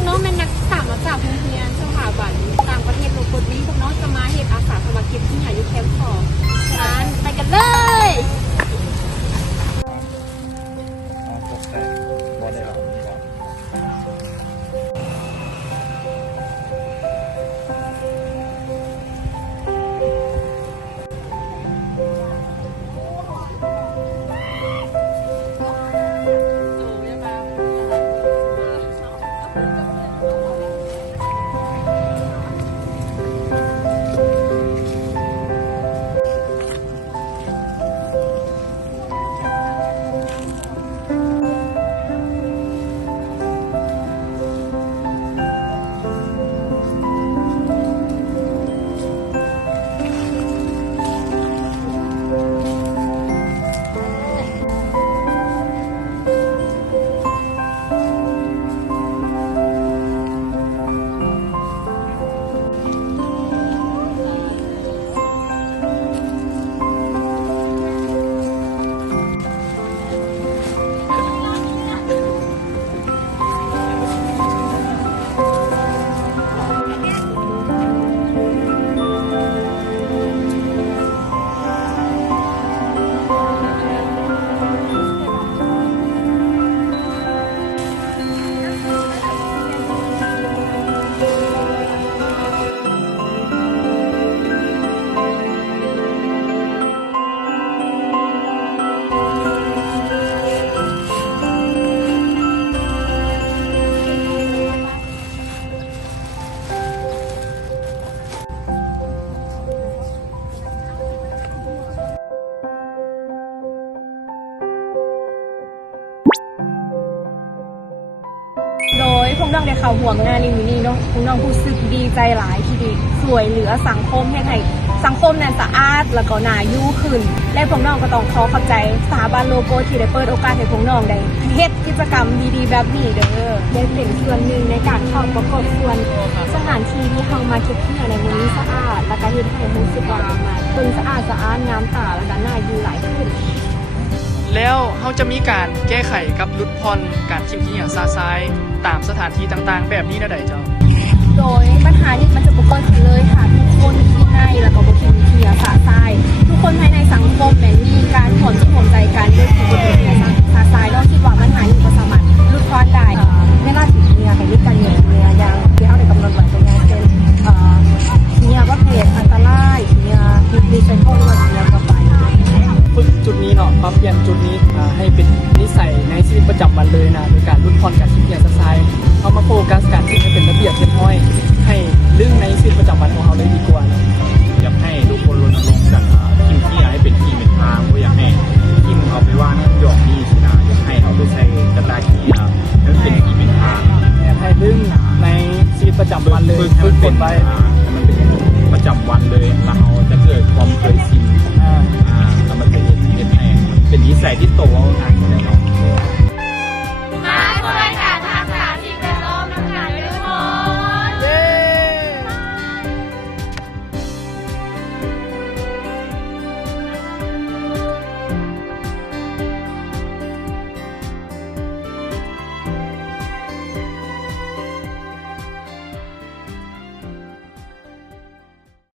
กน้องเป็นนักศึกษามาจากโรงเรียนสถาบันต่างประเทศโลกดนี้พวกน้องจะมาเฮ็ดอาสาสมัครที่ไหนอยู่แคมป์ของร้านไปกันเลยโดยพวกน้องได้เข้าห่วงงานในมื้อนี้เนาะพวกน้องรู้สึกดีใจหลายที่ได้ช่วยเหลือสังคมให้สังคมนั้นสะอาดแล้วก็น่าอยู่ขึ้นและพวกน้องก็ต้องขอขอบใจสถาบันโลโก้ที่ได้เปิดโอกาสให้พวกน้องได้เฮ็ดกิจกรรมดีๆแบบนี้เด้อได้เป็นส่วนหนึ่งในการเข้าประกอบส่วนสถานที่ที่เฮามาเก็บเกี่ยวในมื้อนี้สะอาดแล้วก็เฮ็ดให้รู้สึกว่ามันสะอาดงามตาแล้วก็น่าอยู่หลายขึ้นแล้วเขาจะมีการแก้ไขกับลดผ่อนการทิ้งขยะซาซ้ายตามสถานที่ต่างๆแบบนี้ได้เจ้าโดยปัญหานี้มันจะบุกเบิกเลยค่ะทุกคนที่ในแล้วก็บุคคลที่สะทรายทุกคนภายในสังคมแบบมีการห่วงห่วงใจกันเรื่องที่บุคคลที่สะทรายเราคิดว่าปัญหานี้ก็สามารถลดผ่อนได้ไม่น่าถึงเนี่ยให้มีการเงินเนี่ยอย่างที่เขาได้กำหนดไว้ตัวอย่างเช่นเนี่ยประเภทอันตรายเนี่ยรีไซเคิลหรือว่าเนี่ยก็ไปฝึกจุดนี้เนาะปรับเปลี่ยนจุดนี้ให้เป็นนิสัยในชีวิตประจำวันเลยนะในการลดผ่อนการทิ้งขยะซาซ้ายเอามาโฟกัสการทิ้งให้เป็นระเบียบเรียบร้อยให้เรื่องในชีวิตประจำวันของเราเลยดีกว่านะอยากให้ทุกคนรณรงค์กันทิ้งขยะให้เป็นที่เป็นทางไม่อยากให้ทิ้งเอาไปว่างหยอกนี่สินะอยากให้เอาไปใช้กระดาษขยะให้เป็นที่เป็นทางอยากให้เรื่องในชีวิตประจำวันเลยฝึกเป็นไว้มันเป็นประจำวันเลยเราจะเกิดความเคยชินแล้วมันเป็นนิสัยที่โตเอางานเลยเนาะ